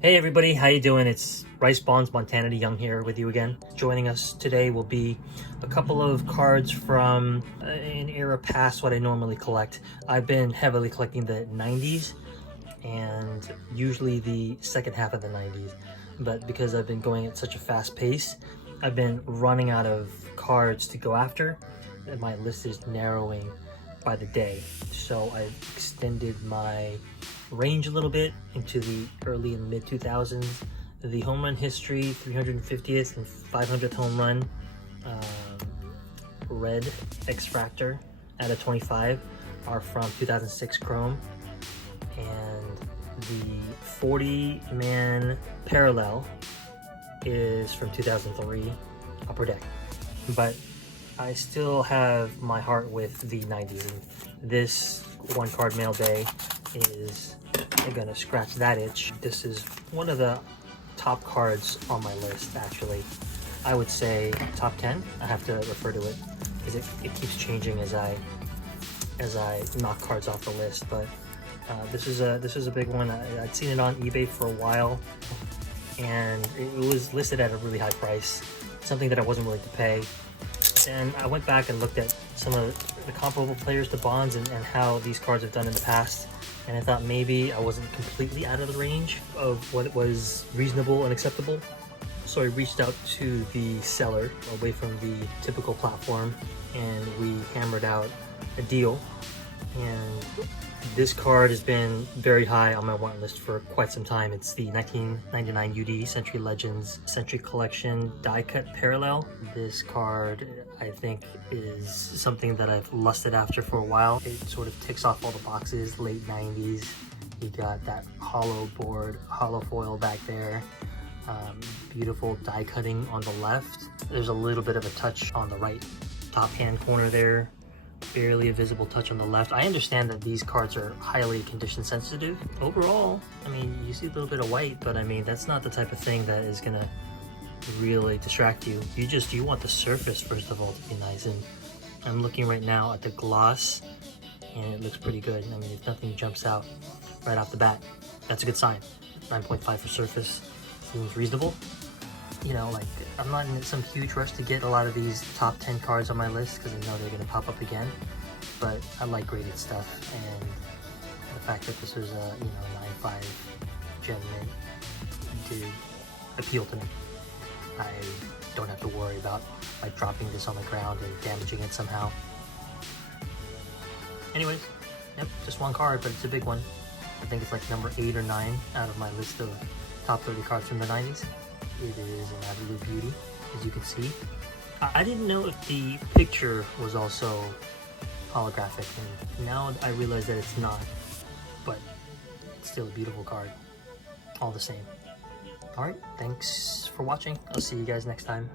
Hey everybody, how you doing? It's Rice Bonds Montana Young here with you again. Joining us today will be a couple of cards from an era past what I normally collect. I've been heavily collecting the 90s and usually the second half of the 90s. But because I've been going at such a fast pace, I've been running out of cards to go after and my list is narrowing by the day. So I've extended my range a little bit into the early and mid 2000s. The home run history, 350th and 500th home run, red X-Fractor out of 25 are from 2006 Chrome, and the 40-man parallel is from 2003 Upper Deck. But I still have my heart with the 90s, and this one card mail day is gonna scratch that itch. This is one of the top cards on my list, actually. I would say top 10. I have to refer to it because it keeps changing as I knock cards off the list. But this is a big one. I'd seen it on eBay for a while, and it was listed at a really high price, something that I wasn't willing to pay. And I went back and looked at some of the comparable players to Bonds and how these cards have done in the past, and I thought maybe I wasn't completely out of the range of what was reasonable and acceptable. So I reached out to the seller away from the typical platform, and we hammered out a deal. And this card has been very high on my want list for quite some time. It's the 1999 UD Century Legends Century Collection die cut parallel. This card, I think, is something that I've lusted after for a while. It sort of ticks off all the boxes. Late 90s, you got that hollow board, hollow foil back there. Beautiful die cutting on the left. There's a little bit of a touch on the right top hand corner there. Barely a visible touch on the left. I understand that these cards are highly condition sensitive. Overall, I mean, you see a little bit of white, but I mean, that's not the type of thing that is gonna really distract you. You want the surface, first of all, to be nice. And I'm looking right now at the gloss, and it looks pretty good. I mean, if nothing jumps out right off the bat, that's a good sign. 9.5 for surface seems reasonable. You know, like, I'm not in some huge rush to get a lot of these top 10 cards on my list because I know they're going to pop up again, but I like graded stuff, and the fact that this was a 9.5 Gen Mint did appeal to me. I don't have to worry about like dropping this on the ground and damaging it somehow. Anyways, yep, just one card, but it's a big one. I think it's like number 8 or 9 out of my list of top 30 cards from the 90s. It is an absolute beauty, as you can see. I didn't know if the picture was also holographic, and now I realize that it's not, but it's still a beautiful card, all the same. Alright, thanks for watching. I'll see you guys next time.